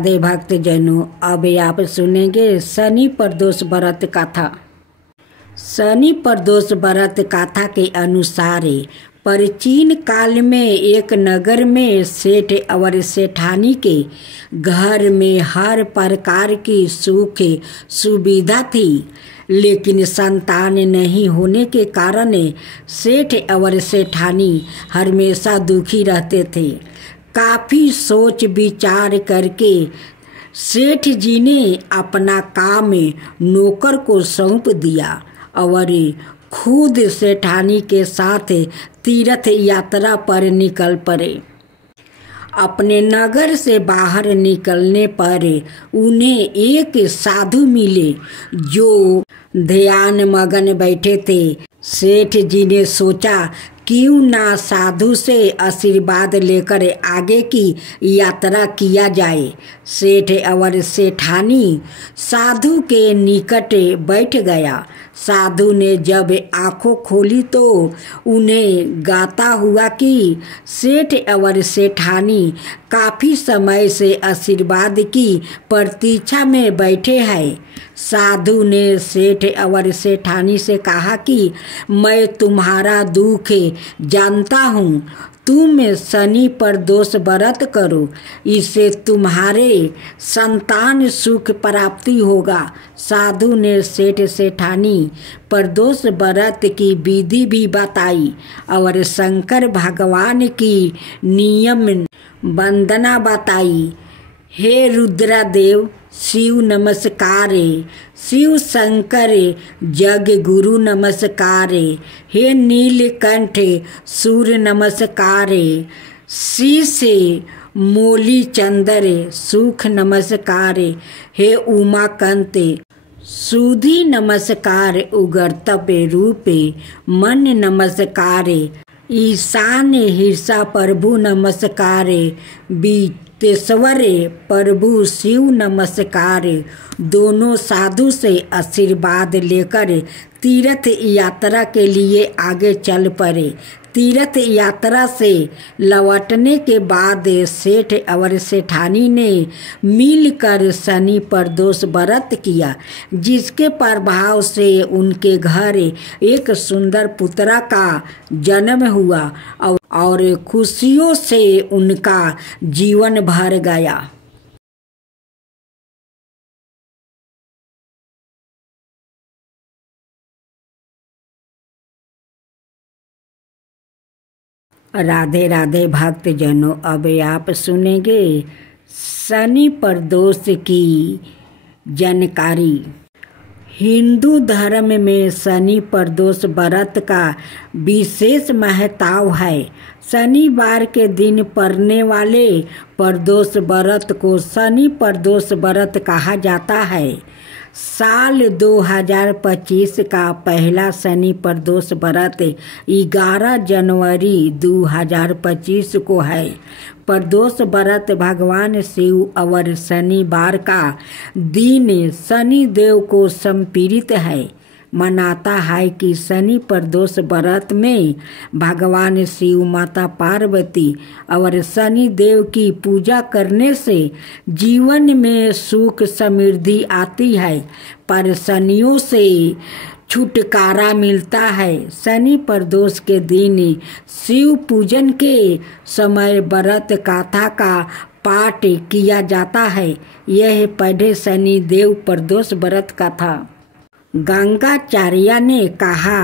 राधे भक्त जनों, अब आप सुनेंगे शनि प्रदोष व्रत कथा। शनि प्रदोष व्रत कथा के अनुसार प्राचीन काल में एक नगर में सेठ और सेठानी के घर में हर प्रकार की सुख सुविधा थी, लेकिन संतान नहीं होने के कारण सेठ और सेठानी हमेशा दुखी रहते थे। काफ़ी सोच विचार करके सेठ जी ने अपना काम नौकर को सौंप दिया और खुद सेठानी के साथ तीर्थ यात्रा पर निकल पड़े। अपने नगर से बाहर निकलने पर उन्हें एक साधु मिले जो ध्यान मगन बैठे थे। सेठ जी ने सोचा क्यों ना साधु से आशीर्वाद लेकर आगे की यात्रा किया जाए। सेठ और सेठानी साधु के निकट बैठ गया। साधु ने जब आंखों खोली तो उन्हें गाता हुआ कि सेठ और सेठानी काफ़ी समय से आशीर्वाद की प्रतीक्षा में बैठे हैं। साधु ने सेठ और सेठानी से कहा कि मैं तुम्हारा दुख जानता हूँ, तुम शनि प्रदोष व्रत करो, इससे तुम्हारे संतान सुख प्राप्ति होगा। साधु ने सेठ सेठानी प्रदोष व्रत की विधि भी बताई और शंकर भगवान की नियम वंदना बताई। हे रुद्रदेव शिव नमस्कार, शिव शंकर जग गुरु नमस्कार, हे नीलकंठ सूर्य नमस्कार, शीश मोली चंदर सुख नमस्कार, हे उमाकांत सुधी नमस्कार, उगरतप रूप मन नमस्कार, ईशान हिरसा प्रभु नमस्कार, बीतेश्वर प्रभु शिव नमस्कार। दोनों साधु से आशीर्वाद लेकर तीर्थ यात्रा के लिए आगे चल पड़े। तीर्थ यात्रा से लौटने के बाद सेठ और सेठानी ने मिलकर शनि प्रदोष व्रत किया, जिसके प्रभाव से उनके घर एक सुंदर पुत्रा का जन्म हुआ और खुशियों से उनका जीवन भर गया। राधे राधे भक्त जनों, अब आप सुनेंगे शनि प्रदोष की जानकारी। हिंदू धर्म में शनि प्रदोष व्रत का विशेष महत्व है। शनिवार के दिन पड़ने वाले प्रदोष व्रत को शनि प्रदोष व्रत कहा जाता है। साल 2025 का पहला शनि प्रदोष व्रत 11 जनवरी 2025 को है। प्रदोष व्रत भगवान शिव और शनिवार का दिन शनि देव को समर्पित है। मनाता है कि शनि प्रदोष व्रत में भगवान शिव, माता पार्वती और शनि देव की पूजा करने से जीवन में सुख समृद्धि आती है, परेशानियों से छुटकारा मिलता है। शनि प्रदोष के दिन शिव पूजन के समय व्रत कथा का पाठ किया जाता है। यह पढ़े शनि देव प्रदोष व्रत कथा। गंगाचार्य ने कहा,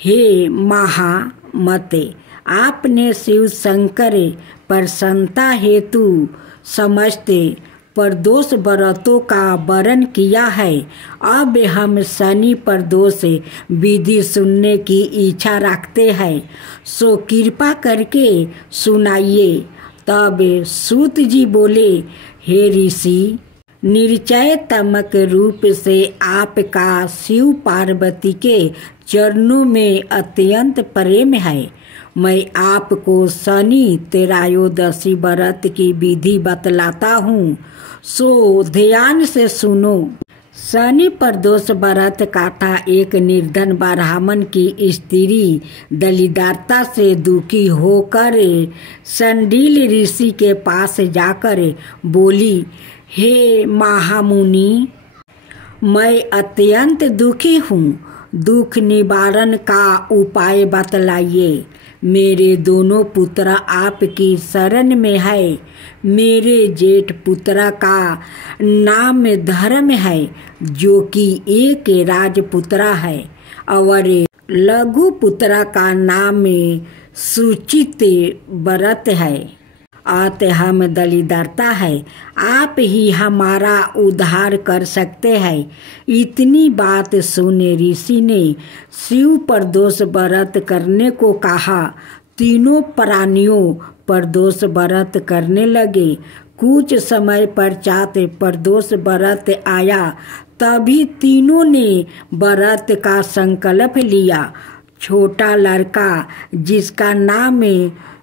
हे महामते, आपने शिव शंकर प्रसन्नता हेतु समस्त प्रदोष व्रतों का वर्णन किया है। अब हम शनि प्रदोष विधि सुनने की इच्छा रखते हैं, सो कृपा करके सुनाइए। तब सूत जी बोले, हे ऋषि, निश्चय तमक रूप से आपका शिव पार्वती के चरणों में अत्यंत प्रेम है। मैं आपको शनि त्रयोदशी व्रत की विधि बतलाता हूँ, सो ध्यान से सुनो। शनि प्रदोष व्रत कथा एक निर्धन ब्राह्मण की स्त्री दरिद्रता से दुखी होकर संडील ऋषि के पास जाकर बोली, हे महामुनि, मैं अत्यंत दुखी हूँ, दुख निवारण का उपाय बतलाइए। मेरे दोनों पुत्र आपकी शरण में है। मेरे जेठ पुत्र का नाम धर्म है, जो कि एक राजपुत्र है, और लघु पुत्र का नाम सुचित व्रत है। अतः हम दलिदरता है, आप ही हमारा उद्धार कर सकते हैं। इतनी बात सुने ऋषि ने शिव प्रदोष व्रत करने को कहा। तीनों प्राणियों प्रदोष व्रत करने लगे। कुछ समय पश्चात प्रदोष व्रत आया, तभी तीनों ने व्रत का संकल्प लिया। छोटा लड़का, जिसका नाम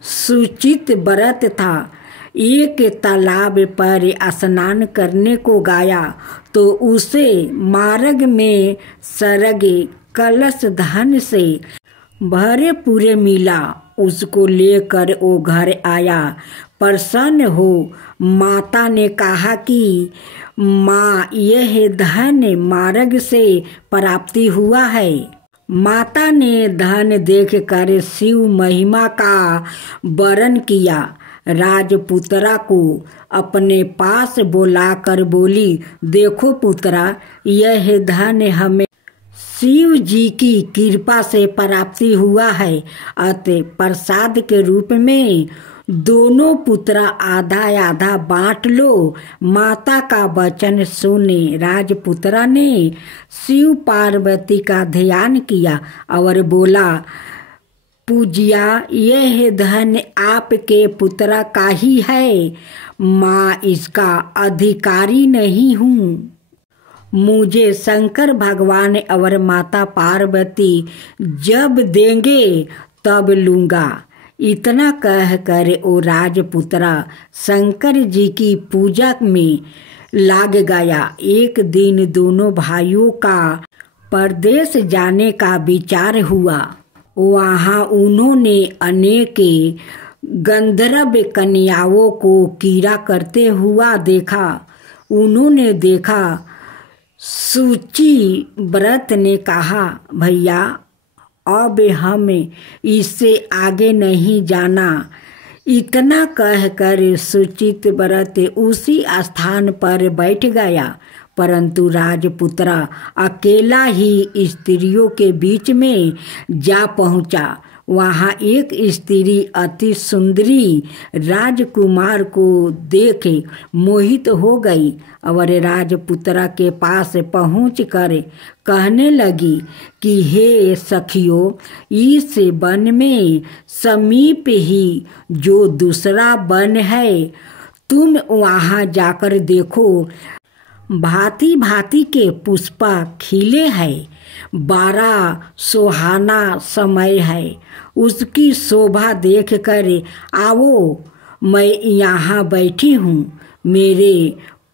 सुचित व्रत था, एक तालाब पर स्नान करने को गया तो उसे मार्ग में सरग कलश धन से भरे पूरे मिला। उसको लेकर वो घर आया। प्रसन्न हो माता ने कहा कि माँ, यह धन मार्ग से प्राप्ति हुआ है। माता ने धन देखकर शिव महिमा का वर्णन किया। राजपुत्रा को अपने पास बुलाकर बोली, देखो पुत्रा, यह धन हमें शिव जी की कृपा से प्राप्ति हुआ है। अतः प्रसाद के रूप में दोनों पुत्र आधा आधा बांट लो। माता का वचन सुने राजपुत्रा ने शिव पार्वती का ध्यान किया और बोला, पूज्या, यह धन आपके पुत्र का ही है। माँ, इसका अधिकारी नहीं हूँ। मुझे शंकर भगवान और माता पार्वती जब देंगे तब लूँगा। इतना कहकर वो राजपुत्रा शंकर जी की पूजा में लाग गया। एक दिन दोनों भाइयों का परदेश जाने का विचार हुआ। वहाँ उन्होंने अनेक गंधर्व कन्याओं को कीड़ा करते हुआ देखा। उन्होंने देखा। सुचि व्रत ने कहा, भैया, अब हमें इससे आगे नहीं जाना। इतना कहकर सुचित व्रत उसी स्थान पर बैठ गया। परंतु राजपुत्रा अकेला ही स्त्रियों के बीच में जा पहुंचा। वहाँ एक स्त्री अति सुंदरी राजकुमार को देख मोहित हो गई और राजपुत्रा के पास पहुंचकर कहने लगी कि हे सखियों, इस वन में समीप ही जो दूसरा वन है, तुम वहाँ जाकर देखो। भांति भांति के पुष्प खिले हैं। बड़ा सुहाना समय है। उसकी शोभा देखकर आओ। मैं यहाँ बैठी हूँ। मेरे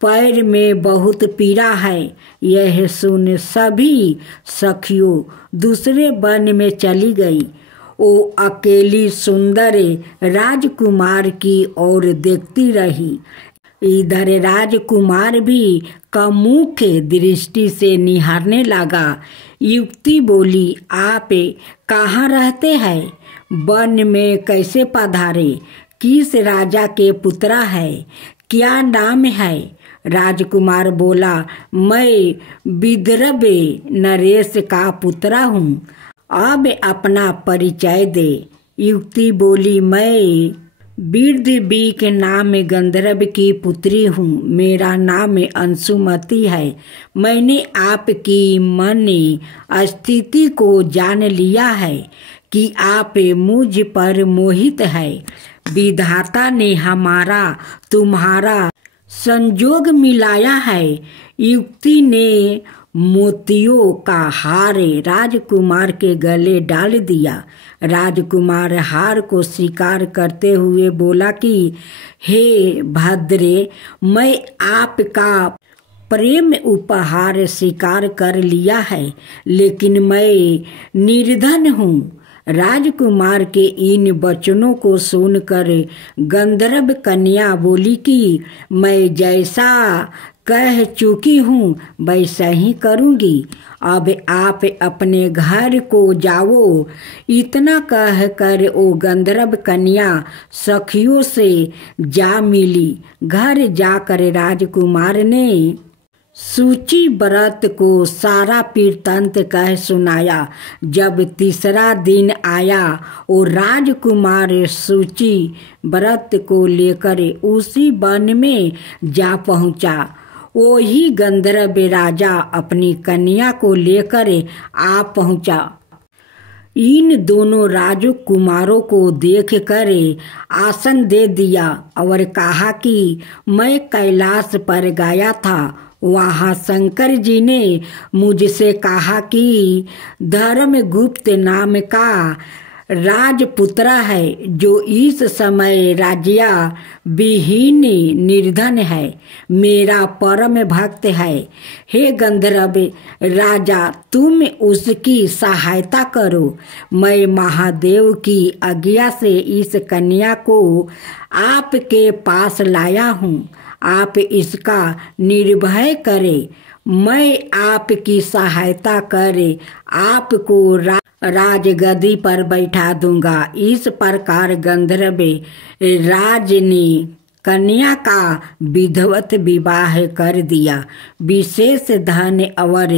पैर में बहुत पीड़ा है। यह सुन सभी सखियों दूसरे वन में चली गई। वो अकेली सुंदर राजकुमार की ओर देखती रही। इधर राजकुमार भी कमुख दृष्टि से निहारने लगा। युवती बोली, आप कहाँ रहते हैं? वन में कैसे पधारे? किस राजा के पुत्र है? क्या नाम है? राजकुमार बोला, मैं विदर्भ नरेश का पुत्र हूँ। अब अपना परिचय दे। युवती बोली, मैं विदर्भी के नाम गंधर्व की पुत्री हूँ। मेरा नाम अंशुमती है। मैंने आपकी मन स्थिति को जान लिया है कि आप मुझ पर मोहित है। विधाता ने हमारा तुम्हारा संजोग मिलाया है। युवती ने मोतियों का हार राजकुमार के गले डाल दिया। राजकुमार हार को स्वीकार करते हुए बोला कि हे भद्रे, मैं आपका प्रेम उपहार स्वीकार कर लिया है, लेकिन मैं निर्धन हूँ। राजकुमार के इन वचनों को सुनकर गंधर्व कन्या बोली कि मैं जैसा कह चुकी हूँ वैसा ही करूँगी। अब आप अपने घर को जाओ। इतना कह कर वो गंधर्व कन्या सखियों से जा मिली। घर जाकर राजकुमार ने सूची व्रत को सारा वृत्तांत कह सुनाया। जब तीसरा दिन आया और राजकुमार सूची व्रत को लेकर उसी वन में जा पहुंचा। वही गंधर्व राजा अपनी कन्या को लेकर आ पहुंचा। इन दोनों राजकुमारों को देखकर आसन दे दिया और कहा कि मैं कैलाश पर गया था। वहाँ शंकर जी ने मुझसे कहा कि धर्मगुप्त नाम का राजपुत्र है जो इस समय राज्य विहीन निर्धन है, मेरा परम भक्त है। हे गंधर्व राजा, तुम उसकी सहायता करो। मैं महादेव की आज्ञा से इस कन्या को आपके पास लाया हूँ। आप इसका निर्भय करें। मैं आपकी सहायता करे आपको राजगद्दी पर बैठा दूंगा। इस प्रकार गंधर्व राज ने कन्या का विधिवत विवाह कर दिया। विशेष धन और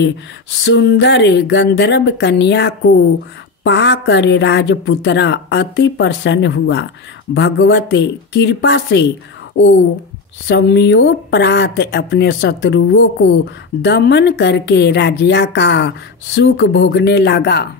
सुंदर गंधर्व कन्या को पाकर राजपुत्र अति प्रसन्न हुआ। भगवत कृपा से वो समयोपरांत अपने शत्रुओं को दमन करके राज्य का सुख भोगने लगा।